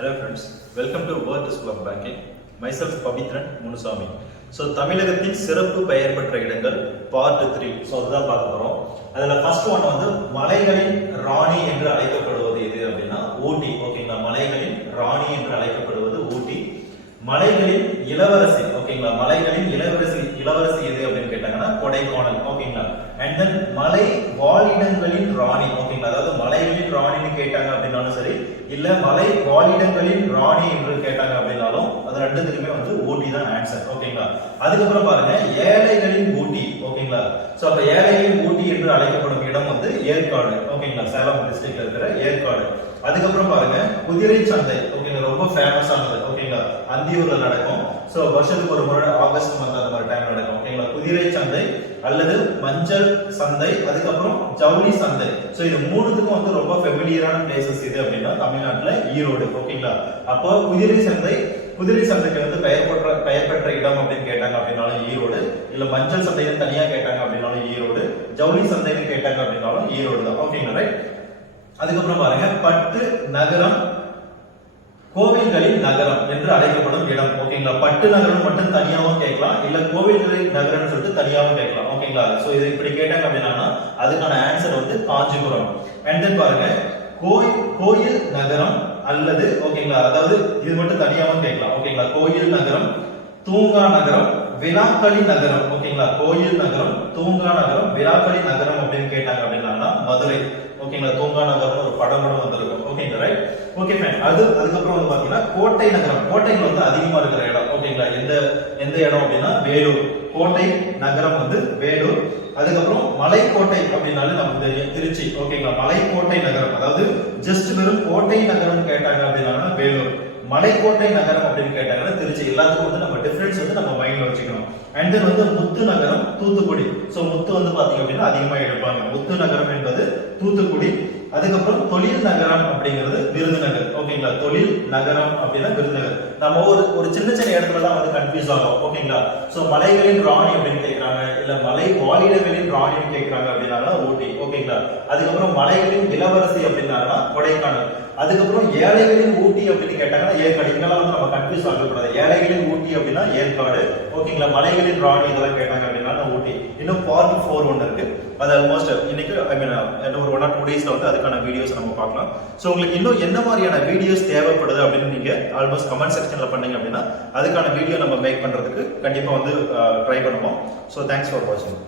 Hello friends, welcome to VERT School of Banking. Myself Pavitran Munusami. So தமிழகத்தின் சிறப்பு பெயர் பெற்ற இடங்கள் பார்ட் 3. ஸோ அதுதான் பார்க்க போறோம். அதுல ஃபர்ஸ்ட் ஒன் வந்து மலைகளின் ராணி என்று அழைக்கப்படுவது எது அப்படின்னா ஊட்டி. ஓகேங்களா, மலைகளின் ராணி என்று அழைக்கப்படுவது ஊட்டி. மலைகளின் இளவரசி, ஓகேங்களா, மலைகளின் இளவரசி எது அப்படின்னு கேட்டாங்கன்னா கொடைக்கானல். ஓகேங்களா, அண்ட் தென் மலை வாழிடங்களின் ராணி. ஓகேங்களா, அதாவது மலைகளின் ராணின்னு கேட்டாங்க அப்படின்னாலும் சரி, இல்ல மலை வாழிடங்களின் ராணி என்று கேட்டாங்க அப்படின்னாலும் அது ரெண்டுத்துக்குமே வந்து ஊட்டி தான் ஆன்சர். ஓகேங்களா, அதுக்கப்புறம் பாருங்க ஏழைகளின் ஊட்டி. ஓகேங்களா, சோ அப்ப ஏழைகளின் ஊட்டி என்று அழைக்கப்படும் இடம் வந்து ஏற்காடு. ஓகேங்களா, சேலம் டிஸ்ட்ரிக்ட்ல இருக்கிற ஏற்காடு. அதுக்கப்புறம் பாருங்க குதிரை சந்தை. ஓகேங்களா, ரொம்ப ஃபேமஸ் ஆனது. ஓகேங்களா, அந்தியூர்ல நடக்கும். சோ வருஷத்துக்கு ஒரு முறை ஆகஸ்ட் மந்த் அந்த மாதிரி டைம் நடக்கும். ஓகேங்களா, குதிரை சந்தை அல்லது மஞ்சள் சந்தை, அதுக்கப்புறம் ஜவுளி சந்தை. சோ இது மூணுத்துக்கும் வந்து ரொம்ப ஃபெமிலியரான பிளேசஸ் இது அப்படின்னா தமிழ்நாட்டுல ஈரோடு. ஓகேங்களா, அப்போ குதிரை சந்தைக்கு வந்து பெயர் பெற்ற இடம் அப்படின்னு கேட்டாங்க அப்படின்னாலும் ஈரோடு, இல்ல மஞ்சள் சந்தைன்னு தனியா கேட்டாங்க அப்படின்னாலும் ஈரோடு, ஜவுளி சந்தைன்னு கேட்டாங்க அப்படின்னாலும் ஈரோடு தான். ஓகேங்களா, ரைட். அதுக்கப்புறம் பாருங்க பட்டு நகரம் கோவில்களின் நகரம் என்று அழைக்கப்படும் இடம். ஓகேங்களா, பட்டு நகரம் மட்டும் தனியாவும் கேட்கலாம், இல்ல கோவில்களின் நகரம் சொல்லிட்டு தனியாவும் கேட்கலாம். ஓகேங்களா, சோ இது இப்படி கேட்டாங்க அப்படின்னா அதுக்கான ஆன்சர் வந்து காஞ்சிபுரம். அண்ட் தென் பாருங்க கோயில் நகரம் அல்லது, ஓகேங்களா, அதாவது இது மட்டும் தனியாவும் கேட்கலாம். ஓகேங்களா, கோயில் நகரம், தூங்கா நகரம், வினாக்களி நகரம். ஓகேங்களா, கோயில் நகரம், தூங்கா நகரம், வினாக்களி நகரம் அப்படின்னு கேட்டாங்க அப்படின்னா மதுரை. ஓகேங்களா, தூங்கா நகரம் ஒரு படம் கூட வந்திருக்கும். ஓகேங்களா, ரைட். Okay fine. அதுக்கப்புறம் வந்து பாத்தீங்கன்னா கோட்டை நகரம். கோட்டைகள் வந்து அதிகமா இருக்கிற இடம். ஓகேங்களா, எந்த இடம் அப்படின்னா வேலூர். கோட்டை நகரம் வந்து வேலூர். அதுக்கப்புறம் மலைக்கோட்டை அப்படின்னாலே நமக்கு தெரியும் திருச்சி. ஓகேங்களா, மலைக்கோட்டை நகரம், அதாவது ஜஸ்ட் வெறும் கோட்டை நகரம் கேட்டாங்க அப்படின்னா வேலூர், மலைக்கோட்டை நகரம் அப்படின்னு கேட்டாங்கன்னா திருச்சி. எல்லாத்துக்கும் வந்து நம்ம டிஃபரன்ஸ் வந்து நம்ம மைண்ட்ல வச்சுக்கணும். அண்ட் தென் வந்து முத்து நகரம் தூத்துக்குடி. சோ முத்து வந்து பாத்தீங்க அப்படின்னா அதிகமா எடுப்பாங்க. முத்து நகரம் என்பது தூத்துக்குடி. அதுக்கப்புறம் தொழில் நகரம் அப்படிங்கிறது விருதுநகர். ஓகேங்களா, தொழில் நகரம் அப்படின்னா விருதுநகர். நம்ம ஒரு சின்ன இடத்துல தான் வந்து கன்ஃபியூஸ் ஆகும். ஓகேங்களா, சோ மலைகளின் ராணி அப்படின்னு கேட்கறாங்க, இல்ல மலை வாழிடங்களின் ராணின்னு கேட்கறாங்க அப்படின்னா ஊட்டி. ஓகேங்களா, அதுக்கப்புறம் மலைகளின் இளவரசி அப்படின்னா கொடைக்கானல். அதுக்கப்புறம் ஏழைகளின் ஊட்டி அப்படின்னு கேட்டாங்கன்னா ஏற்காடு. இதெல்லாம் வந்து நம்ம கன்ஃபியூஸ் ஆகக்கூடாது. ஏழைகளின் ஊட்டி அப்படின்னா ஏற்காடு. ஓகேங்களா, மலைகளின் ராணி இதெல்லாம் கேட்டாங்க அப்படின்னா ஊட்டி. இன்னும் பார்ட் 4 ஒன்று இருக்கு. அது ஆல்மோஸ்ட் இன்னைக்கு ஒரு 1 or 2 டேஸ்ல வந்து அதுக்கான வீடியோஸ் நம்ம பார்க்கலாம். ஸோ உங்களுக்கு இன்னும் என்ன மாதிரியான வீடியோஸ் தேவைப்படுது அப்படின்னு நீங்க ஆல்மோஸ்ட் கமெண்ட் செக்ஷன்ல பண்ணீங்க அப்படின்னா அதுக்கான வீடியோ நம்ம மேக் பண்றதுக்கு கண்டிப்பா வந்து ட்ரை பண்ணுவோம். ஸோ தேங்க்ஸ் ஃபார் வாட்சிங்.